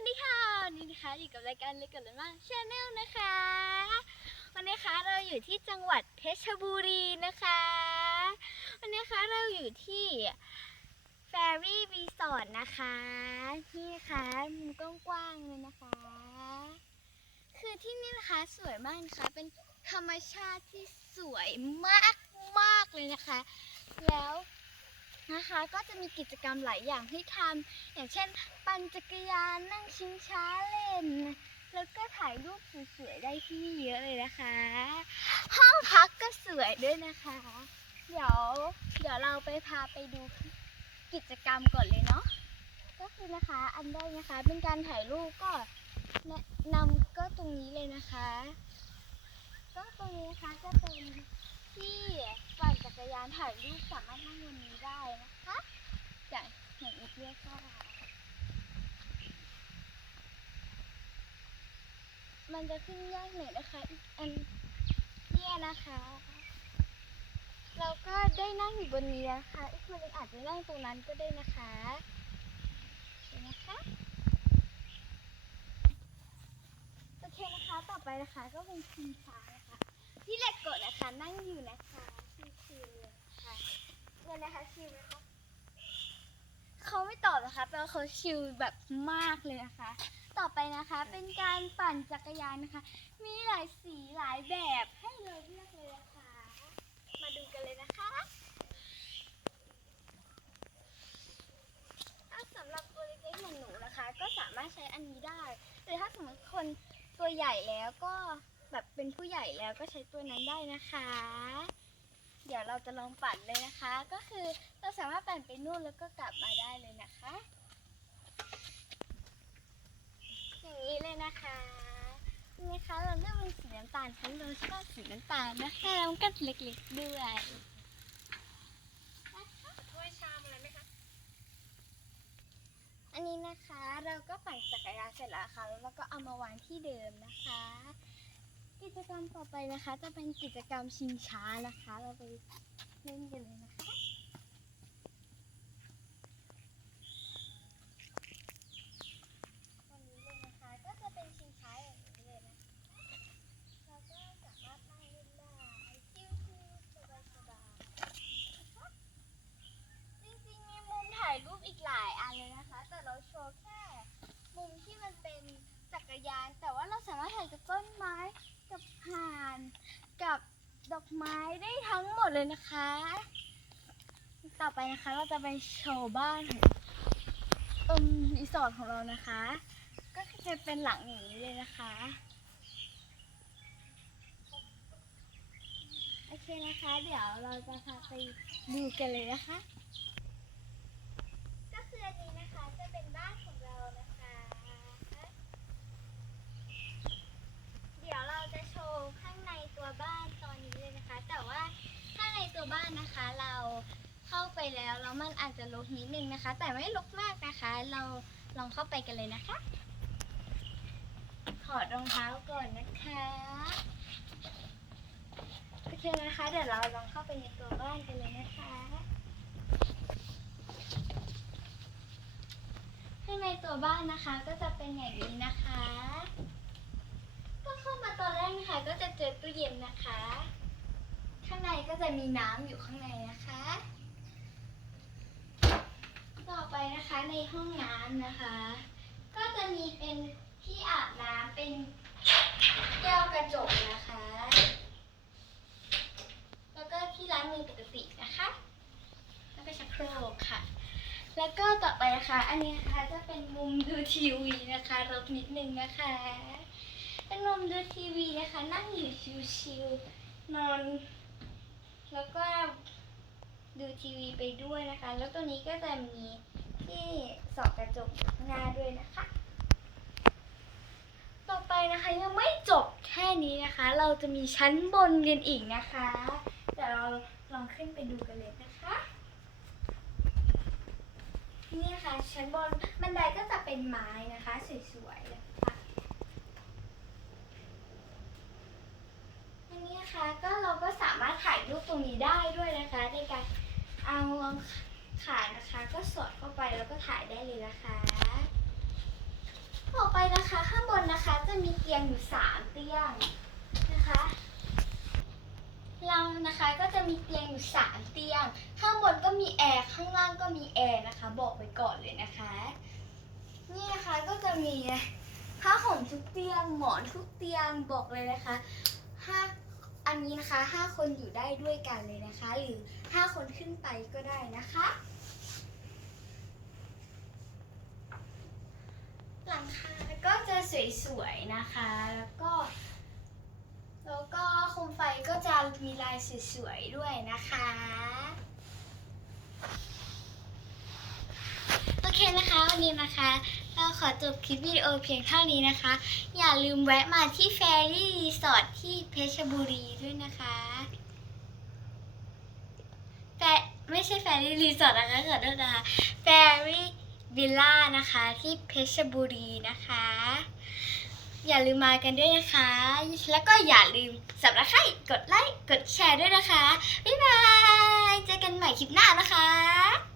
วัสดีค่ะวันนี้นะคะอยู่กับรายการเล็กกับเล่นมากชาแนลนะคะ วันนี้นะคะเราอยู่ที่จังหวัดเพชรบุรีนะคะ วันนี้นะคะเราอยู่ที่แฟรี่รีสอร์ทนะคะนี่นะคะมุมกว้างๆเลยนะคะ คือที่นี่นะคะสวยมากนะคะเป็นธรรมชาติที่สวยมากมากๆเลยนะคะ แล้ว นะคะ ก็จะมีกิจกรรมหลายอย่างให้ทำอย่างเช่น ปั่นจักรยานนั่งชิงช้าเล่น แล้วก็ถ่ายรูปสวยๆได้ที่นี่เยอะเลยนะคะ ห้องพักก็สวยด้วยนะคะ เดี๋ยวเดี๋ยวเราไปพาไปดูกิจกรรมก่อนเลยเนาะก็คือนะคะ อันแรกนะคะ เป็นการถ่ายรูปก็แนะนำก็ตรงนี้เลยนะคะ ก็ตรงนี้นะคะจะเป็นที่ปั่นจักรยานถ่ายรูปสามารถนั่งบนนี้ได้นะคะอย่างอย่างอีกเรียกว่า มันจะขึ้นยากหน่อยนะคะ อีกอันเนี่ยนะคะ เราก็ได้นั่งอยู่บนนี้นะคะอีกคนนึงอาจจะนั่งตรงนั้นก็ได้นะคะโอเคนะคะโอเคนะคะต่อไปนะคะก็เป็นชิงช้านะคะพี่เล็กกดนะคะนั่งอยู่นะคะชิวๆเลยค่ะเนี่ยนะคะชิวไหมคะ เขาไม่ตอบนะคะแปลว่าเขาชิวแบบมากเลยนะคะ ต่อไปนะคะเป็นการปั่นจักรยานนะคะ มีหลายสีหลายแบบให้เราเลือกเลยนะคะ มาดูกันเลยนะคะถ้าสำหรับตัวเล็กๆอย่างหนูนะคะ ก็สามารถใช้อันนี้ได้หรือถ้าสมมติคนตัวใหญ่แล้วก็แบบเป็นผู้ใหญ่แล้วก็ใช้ตัวนั้นได้นะคะ เดี๋ยวเราจะลองปั่นเลยนะคะ ก็คือ สามารถปั่นไปนู่นแล้วก็กลับมาได้เลยนะคะอย่างนี้เลยนะคะนี่นะคะเราเลือกเป็นสีน้ำตาลฉันเราชอบสีน้ำตาลนะคะแล้วก็เล็กๆด้วยถ้วยชามอะไรไหมคะ อันนี้นะคะเราก็ปั่นจักรยานเสร็จแล้วค่ะแล้วเราก็เอามาวางที่เดิมนะคะ กิจกรรมต่อไปนะคะ จะเป็นกิจกรรมชิงช้านะคะ เราไปเล่นกันเลยนะคะ วันนี้เลยนะคะ ก็จะเป็นชิงช้าอย่างนี้เลยนะคะเราก็สามารถนั่งเล่นได้ชิวๆสบายๆนะคะจริงๆมีมุมถ่ายรูปอีกหลายอันเลยนะคะ แต่เราโชว์ แค่มุมที่มันเป็นจักรยาน แต่ว่าเราสามารถถ่ายกับต้นไม้กับห่านกับดอกไม้ได้ทั้งหมดเลยนะคะ ต่อไปนะคะเราจะไปโชว์บ้านองตรงรีสอร์ทของเรานะคะ ก็จะเป็นหลังอย่างนี้เลยนะคะโอเคนะคะ เดี๋ยวเราจะพาไปดูกันเลยนะคะ ก็คืออันนี้นะคะจะเป็นบ้านของเรานะคะ เดี๋ยวเราจะโชว์ข้างในตัวบ้านตอนนี้เลยนะคะ แต่ว่าข้างในตัวบ้านนะคะ เราเข้า ไปแล้วแล้วมันอาจจะรกนิดนึงนะคะ แต่ไม่รกมากนะคะ เราลองเข้าไปกันเลยนะคะ ถอดรองเท้าก่อนนะคะโอเคนะคะเดี๋ยวเราลองเข้าไปในตัวบ้านกันเลยนะคะข้างในตัวบ้านนะคะก็จะเป็นอย่างนี้นะคะ ก็เข้ามาตอนแรกนะคะก็จะเจอตู้เย็นนะคะ ข้างในก็จะมีน้ำอยู่ข้างในนะคะ ต่อไปนะคะในห้องน้ำนะคะ ก็จะมีเป็นที่อาบน้ำเป็นแก้วกระจกนะคะ แล้วก็ที่ล้างมือปกตินะคะ แล้วก็ชักโครกค่ะ แล้วก็ต่อไปนะคะ อันนี้นะคะจะเป็นมุมดูทีวีนะคะรบนิดนึงนะคะ เป็นมุมดูทีวีนะคะ นั่งอยู่ชิวๆนอน แล้วก็ ดูทีวีไปด้วยนะคะ แล้วตัวนี้ก็จะมีที่สองกระจกอยู่ข้างหน้าด้วยนะคะ ต่อไปนะคะยังไม่จบแค่นี้นะคะ เราจะมีชั้นบนกันอีกนะคะเดี๋ยวเราลองขึ้นไปดูกันเลยนะคะนี่นะคะชั้นบนบันไดก็จะเป็นไม้นะคะสวยๆนะคะอันนี้นะคะก็เราก็สามารถถ่ายรูปตรงนี้ได้ด้วยนะคะ เอาขานะคะ ก็สอดเข้าไปแล้วก็ถ่ายได้เลยนะคะ ต่อไปนะคะข้างบนนะคะ จะมีเตียงอยู่สามเตียงนะคะ เรานะคะก็จะมีเตียงอยู่สามเตียง ข้างบนก็มีแอร์ข้างล่างก็มีแอร์นะคะ บอกไปก่อนเลยนะคะ นี่นะคะก็จะมีผ้าห่มทุกเตียงหมอนทุกเตียงบอกเลยนะคะห้า อันนี้นะคะห้าคนอยู่ได้ด้วยกันเลยนะคะ หรือห้าคนขึ้นไปก็ได้นะคะ หลังคาก็จะสวยๆนะคะ แล้วก็ แล้วก็โคมไฟก็จะมีลายสวยๆด้วยนะคะโอเคนะคะวันนี้นะคะ ขอจบคลิปวิดีโอเพียงเท่านี้นะคะ อย่าลืมแวะมาที่แฟรี่รีสอร์ทที่เพชรบุรีด้วยนะคะแฟไม่ใช่แฟรี่รีสอร์ทนะคะขอโทษนะคะแฟรี่วิลล่านะคะที่เพชรบุรีนะคะ อย่าลืมมากันด้วยนะคะ แล้วก็อย่าลืมสับสไครกดไลค์กดแชร์ด้วยนะคะ บ๊ายบาย เจอกันใหม่คลิปหน้านะคะ